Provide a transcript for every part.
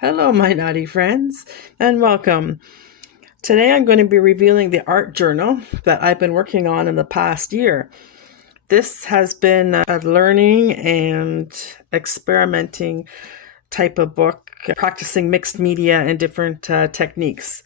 Hello, my naughty friends, and welcome. Today I'm going to be revealing the art journal that I've been working on in the past year. This has been a learning and experimenting type of book, practicing mixed media and different techniques.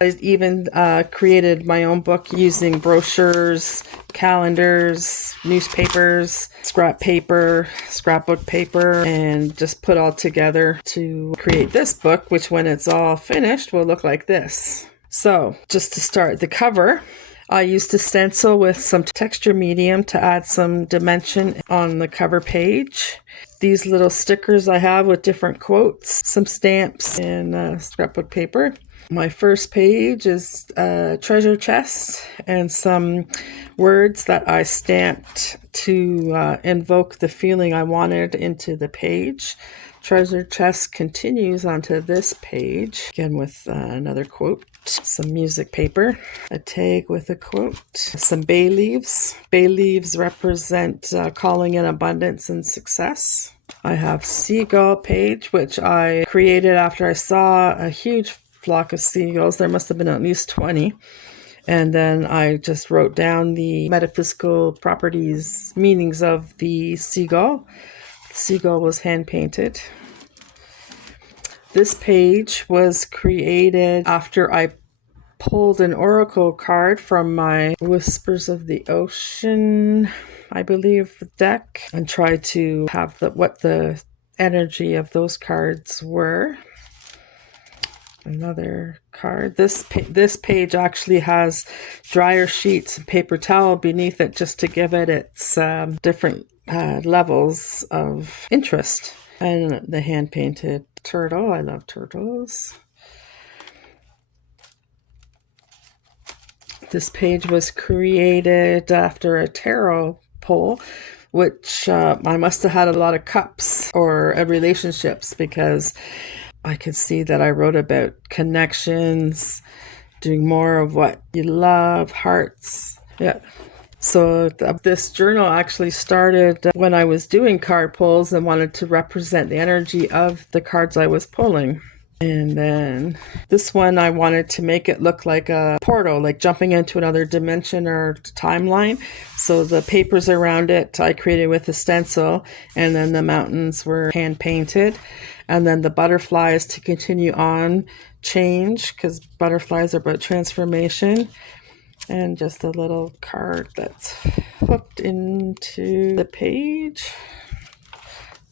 I even created my own book using brochures, calendars, newspapers, scrap paper, scrapbook paper, and just put all together to create this book, which when it's all finished will look like this. So just to start, the cover, I used a stencil with some texture medium to add some dimension on the cover page. These little stickers I have with different quotes, some stamps, and scrapbook paper. My first page is a treasure chest and some words that I stamped to invoke the feeling I wanted into the page. Treasure chest continues onto this page, again with another quote, some music paper, a tag with a quote, some bay leaves. Bay leaves represent calling in abundance and success. I have seagull page, which I created after I saw a huge flock of seagulls. There must have been at least 20. And then I just wrote down the metaphysical properties, meanings of the seagull. The seagull was hand painted. This page was created after I pulled an oracle card from my Whispers of the Ocean, I believe, deck, and tried to have what the energy of those cards were. Another card. This page actually has dryer sheets and paper towel beneath it just to give it its different levels of interest. And the hand-painted turtle. I love turtles. This page was created after a tarot pull, which I must have had a lot of cups or relationships, because I could see that I wrote about connections, doing more of what you love, hearts. Yeah. So this journal actually started when I was doing card pulls and wanted to represent the energy of the cards I was pulling. And then this one, I wanted to make it look like a portal, like jumping into another dimension or timeline. So the papers around it I created with a stencil, and then the mountains were hand painted. And then the butterflies to continue on change, because butterflies are about transformation. And just a little card that's hooked into the page,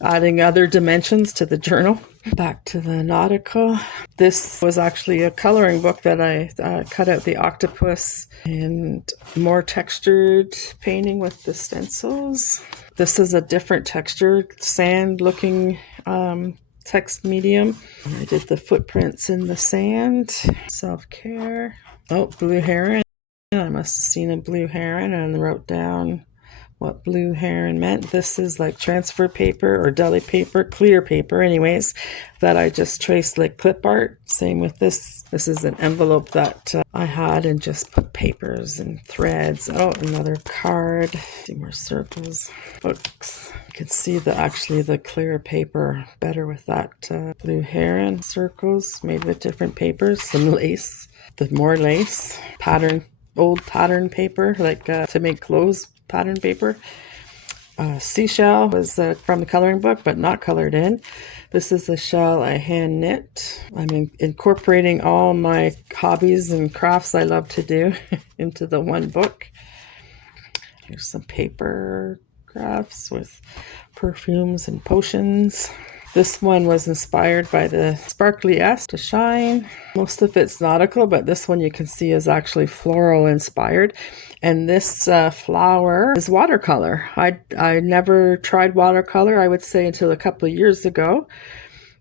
adding other dimensions to the journal. Back to the nautical. This was actually a coloring book that I cut out the octopus and more textured painting with the stencils. This is a different textured sand looking text medium. I did the footprints in the sand. Self-care. Oh, blue heron. I must have seen a blue heron and wrote down what blue heron meant. This is like transfer paper or deli paper, clear paper anyways, that I just traced like clip art. Same with this. This is an envelope that I had and just put papers and threads. Oh, another card. See more circles. Books. You can see the clear paper better with that blue heron. Circles made with different papers. Some lace. The more lace. Old pattern paper, like to make clothes. Pattern paper. Seashell was from the coloring book, but not colored in. This is a shell I hand knit. I'm incorporating all my hobbies and crafts I love to do into the one book. Here's some paper crafts with perfumes and potions. This one was inspired by the Sparkly S to Shine. Most of it's nautical, but this one you can see is actually floral inspired. And this flower is watercolor. I never tried watercolor, I would say, until a couple of years ago.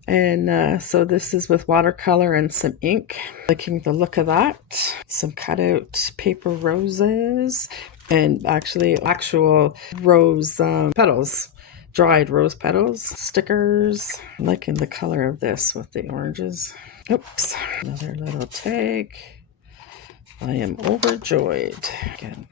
And so this is with watercolor and some ink. Liking the look of that. Some cutout paper roses and actual rose petals. Dried rose petals, stickers. I'm liking the color of this with the oranges. Oops, another little tag. I am overjoyed. Again,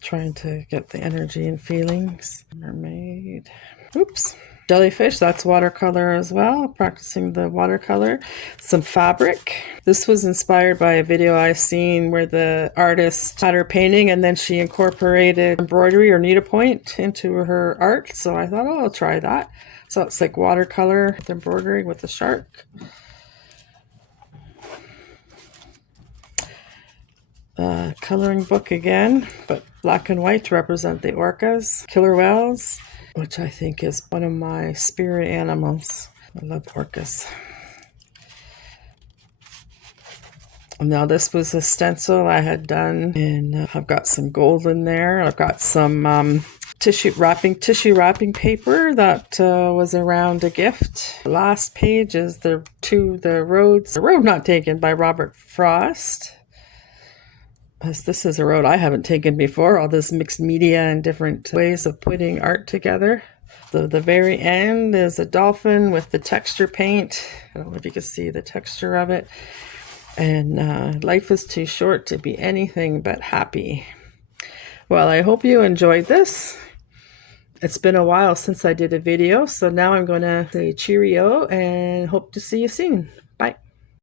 trying to get the energy and feelings. Mermaid. Oops, Jellyfish, that's watercolor as well, practicing the watercolor. Some fabric. This was inspired by a video I seen where the artist had her painting and then she incorporated embroidery or needlepoint into her art. So I thought, oh, I'll try that. So it's like watercolor with embroidery with the shark. Coloring book again, but black and white to represent the orcas. Killer whales, which I think is one of my spirit animals. I love orcas. Now this was a stencil I had done, and I've got some gold in there. I've got some tissue wrapping paper that was around a gift. The last page is the road not taken by Robert Frost. As this is a road I haven't taken before, all this mixed media and different ways of putting art together. The very end is a dolphin with the texture paint. I don't know if you can see the texture of it. And life is too short to be anything but happy. Well, I hope you enjoyed this. It's been a while since I did a video, so now I'm going to say cheerio and hope to see you soon.